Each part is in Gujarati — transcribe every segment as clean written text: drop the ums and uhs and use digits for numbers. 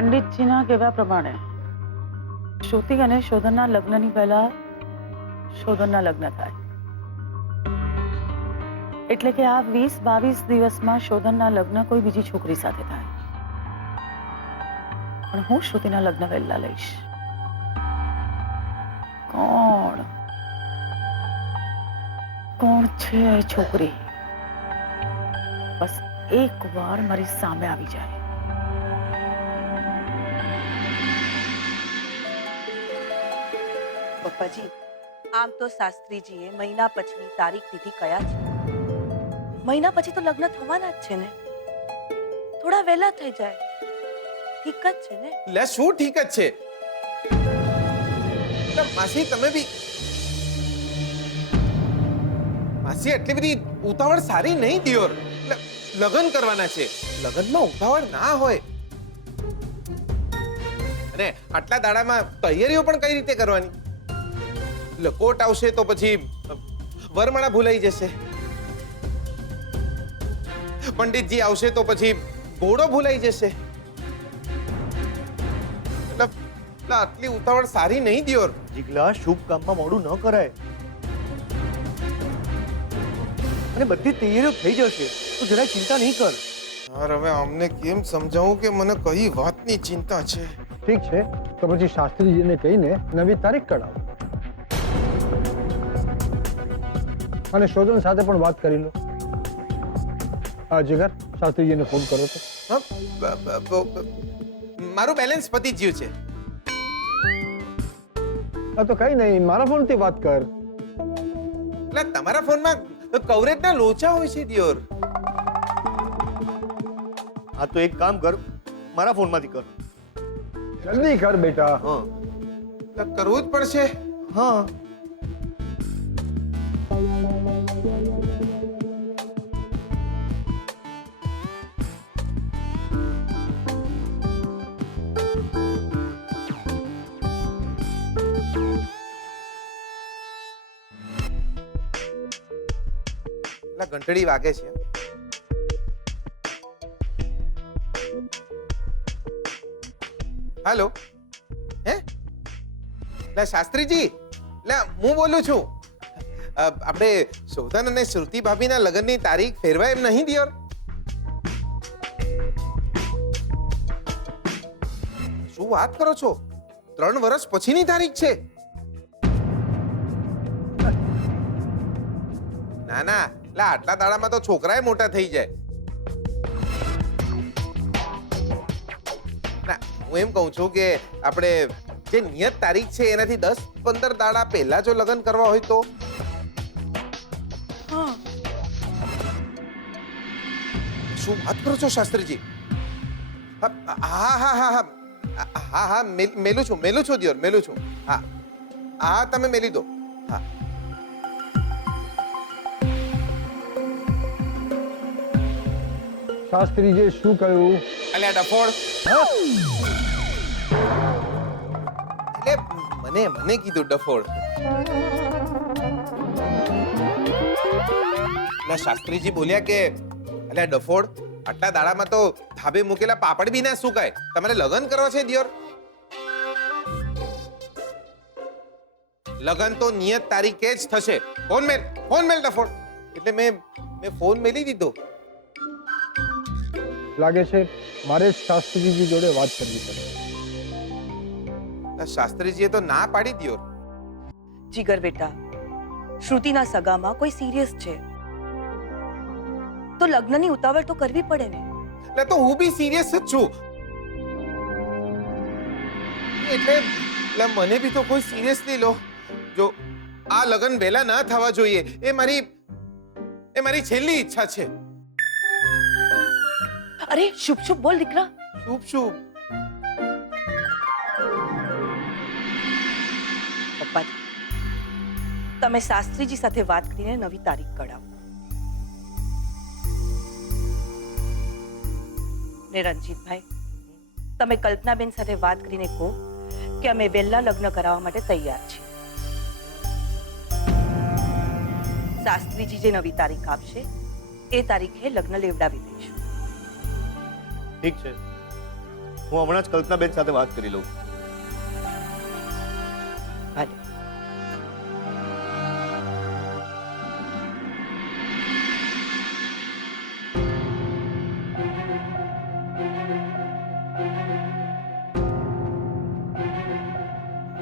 પંડિતજીના કહેવા પ્રમાણે શ્રુતિ અને શોધનના લગ્નની પહેલા શોધનના લગ્ન થાય, એટલે કે આ 20-22 દિવસમાં શોધનના લગ્ન કોઈ બીજી છોકરી સાથે થાય. પણ હું શ્રુતિના લગ્ન વહેલા લઈશ. કોણ છે એ છોકરી? બસ એકવાર મારી સામે આવી જાય. પપ્પાજી, આમ તો શાસ્ત્રીજીએ મહિના પછીની તારીખ દીધી કયા છે? મહિના પછી તો લગ્ન થવાના જ છે ને. થોડા વહેલા થઈ જાય, ઠીક જ છે ને? લે શું ઠીક જ છે? માસી તમે બી માસી એટલી બધી ઉતાવળ સારી નહીં દિયોર. લગ્ન કરવાના છે, લગ્નમાં ઉતાવળ ના હોય. અને આટલા દાડામાં તૈયારીઓ પણ કઈ રીતે કરવાની? લકોટ આવશે તો પછી વરમાળા ભૂલાઈ જશે, પંડિતજી આવશે તો પછી ઘોડો ભૂલાઈ જશે. આટલી ઉતાવળ સારી નહીં દિયોર. જીગલા, શુભ કામમાં મોડું ન કરાય. અને બધી તૈયારીઓ થઈ જશે, તો જરા ચિંતા નહીં કર. યાર હવે અમને કેમ સમજાવું કે મને કઈ વાતની ચિંતા છે? ઠીક છે, તો પછી શાસ્ત્રીજીને કહીને નવી તારીખ કઢાવો અને શોધન સાથે પણ વાત કરી લો. હા જીગર, શાસ્ત્રીજીને ફોન કરો તો. મારું બેલેન્સ પતી ગયું છે. હા તો કઈ નહીં, મારા ફોનથી વાત કર. એટલે તમારા ફોનમાં કવરેજના લોચા હોય છે દિયોર. હા તો એક કામ કર, મારા ફોનમાંથી કર. જલ્દી કર બેટા. હા કરવું જ પડશે. હા. ઘંટડી વાગે છે. હેલો, હે લે શાસ્ત્રીજી, લે હું બોલું છું. આપણે શોધન અને શ્રુતિ ભાભીના લગ્નની તારીખ ફેરવાય એમ નહીં દિયોર? શું વાત કરો છો? 3 વર્ષ પછીની તારીખ છે? ના ના, આટલા દાડામાં તો છોકરાએ મોટા થઈ જાય. ના, હું એમ કહું છું કે આપણે જે નિયત તારીખ છે એનાથી 10-15 દાડા પહેલા જો લગ્ન કરવા હોય તો? શું વાત કરો છો શાસ્ત્રીજી? હા હા હા હા હા હા, મેલું છું દિયોર, મેલું છું. હા હા, તમે મેલી દો. હા. શાસ્ત્રીજીએ શું કહ્યું? અલ્યા ડફોડ. એટલે મને કીધું ડફોડ. શાસ્ત્રીજી બોલ્યા કે અલ્યા ડફોડ, આટલા દાડામાં તો ધાબે મૂકેલા પાપડ બી ના સુકાય. તમારે લગ્ન કરવા છે દિયોર? લગ્ન તો નિયત તારીખે જ થશે. ફોન મેલ ડફોડ. એટલે મેં ફોન મેલી દીધો. લાગે છે મારે શાસ્ત્રીજી જોડે વાત કરવી પડે. શાસ્ત્રીજીએ તો ના પાડી દિયોર. જીગર બેટા, શ્રુતિના સગામાં કોઈ સિરિયસ છે તો લગ્નની ઉતાવળ તો કરવી પડે ને. એટલે તો હું બી સિરિયસ જ છું. એટલે મને બી તો કોઈ સિરિયસલી લો. જો આ લગ્ન વહેલા ના થવા જોઈએ એ મારી છેલ્લી ઈચ્છા છે. અરે શુભ શુભ બોલ દીકરા. શુભ. પપ્પાજી, તમે શાસ્ત્રીજી સાથે વાત કરીને નવી તારીખ કઢાવો. ને રણજીતભાઈ, તમે કલ્પનાબેન સાથે વાત કરીને કહો કે અમે વહેલા લગ્ન કરાવવા માટે તૈયાર છીએ. શાસ્ત્રીજી જે નવી તારીખ આપશે એ તારીખે લગ્ન લેવડાવી દઈશું. ઠીક છે, હું હમણાં જ કલ્પનાબેન સાથે વાત કરી લઉં. ભલે.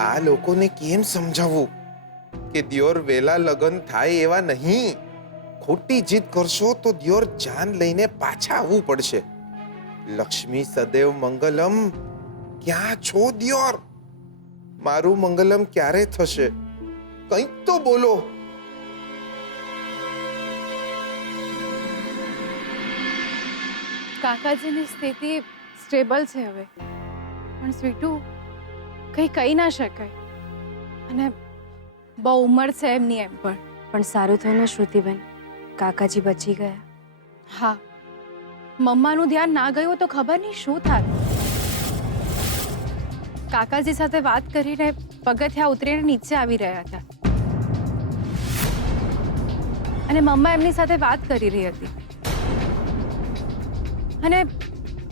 આ લોકોને કેમ સમજાવવું કે દિયોર વેલા લગ્ન થાય એવા નહીં. ખોટી જીદ કરશો તો દિયોર જાન લઈને પાછા આવવું પડશે. લક્ષ્મી સદૈવ મંગલમ. ક્યાં છો દિયોર? મારું મંગલમ ક્યારે થશે? કંઈક તો બોલો. કાકાજીની સ્થિતિ સ્ટેબલ છે હવે, પણ સ્વીટુ કંઈ કહી ના શકાય. અને બહુ ઉંમર છે એમની એમ પણ સારું થયું ને શ્રુતિબેન, કાકાજી બચી ગયા. હા, મમ્માનું ધ્યાન ના ગયું તો ખબર નહીં શું થાત. કાકાજી સાથે વાત કરીને પગથિયા ઉતરીને નીચે આવી રહ્યા હતા અને મમ્મા એમની સાથે વાત કરી રહી હતી. અને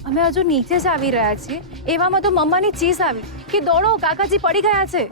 અમે હજુ નીચે જ આવી રહ્યા છીએ એવામાં તો મમ્માની ચીસ આવી કે દોડો, કાકાજી પડી ગયા છે.